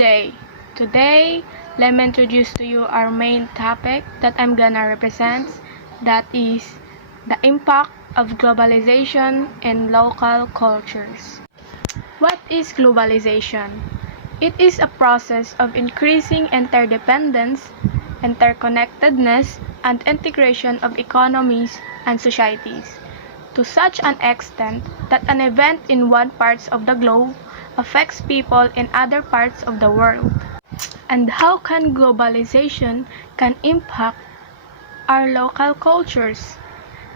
day. Today, let me introduce to you our main topic that I'm gonna represent. That is the impact of globalization in local cultures. What is globalization? It is a process of increasing interdependence, interconnectedness, and integration of economies and societies to such an extent that an event in one part of the globe affects people in other parts of the world. And how can globalization impact our local cultures?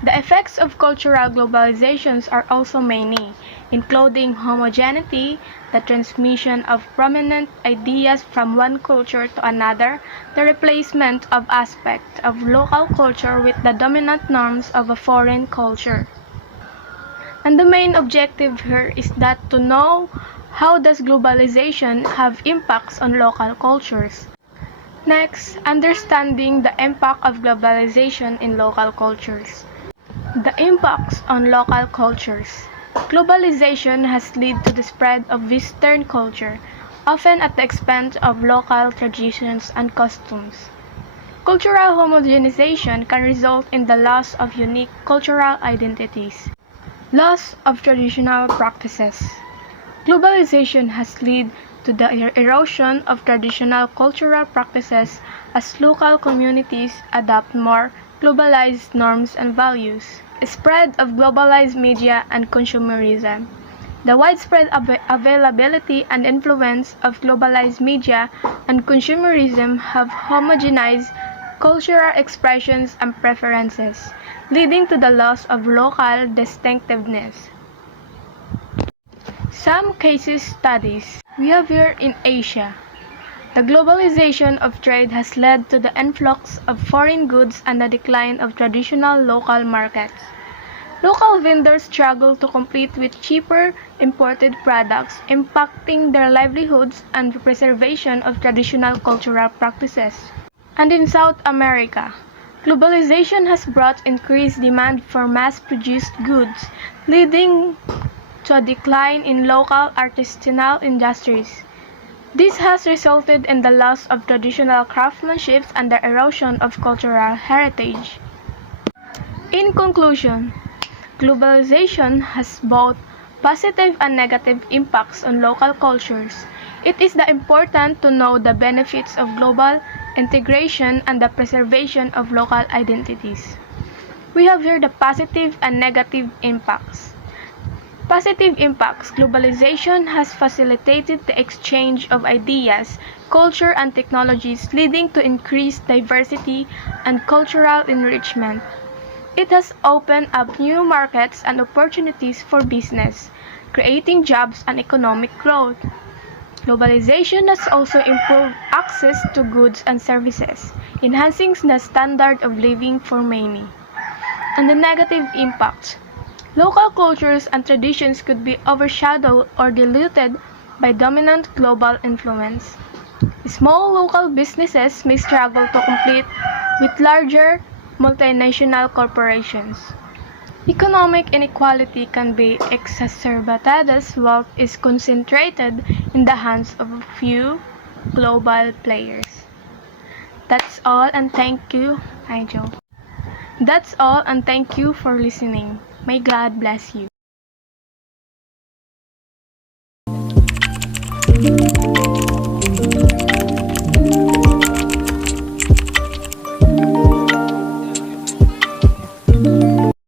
The effects of cultural globalizations are also many, including homogeneity, the transmission of prominent ideas from one culture to another, the replacement of aspects of local culture with the dominant norms of a foreign culture. And the main objective here is that to know how does globalization have impacts on local cultures. Next, understanding the impact of globalization in local cultures. The impacts on local cultures. Globalization has led to the spread of Western culture, often at the expense of local traditions and customs. Cultural homogenization can result in the loss of unique cultural identities. Loss of traditional practices. Globalization has led to the erosion of traditional cultural practices as local communities adopt more globalized norms and values. Spread of globalized media and consumerism. The widespread availability and influence of globalized media and consumerism have homogenized cultural expressions and preferences, leading to the loss of local distinctiveness. Some case studies we have here in Asia. The globalization of trade has led to the influx of foreign goods and the decline of traditional local markets. Local vendors struggle to compete with cheaper imported products, impacting their livelihoods and the preservation of traditional cultural practices. And in South America, globalization has brought increased demand for mass-produced goods, leading to a decline in local artisanal industries. This has resulted in the loss of traditional craftsmanship and the erosion of cultural heritage. In conclusion, globalization has both positive and negative impacts on local cultures. It is important to know the benefits of global integration and the preservation of local identities. We have here the positive and negative impacts. Positive impacts. Globalization has facilitated the exchange of ideas, culture, and technologies, leading to increased diversity and cultural enrichment. It has opened up new markets and opportunities for business, creating jobs and economic growth. Globalization has also improved access to goods and services, enhancing the standard of living for many. And the negative impacts. Local cultures and traditions could be overshadowed or diluted by dominant global influence. Small local businesses may struggle to compete with larger multinational corporations. Economic inequality can be exacerbated as wealth is concentrated in the hands of a few global players. That's all and thank you. Hi, Joe. That's all and thank you for listening. May God bless you.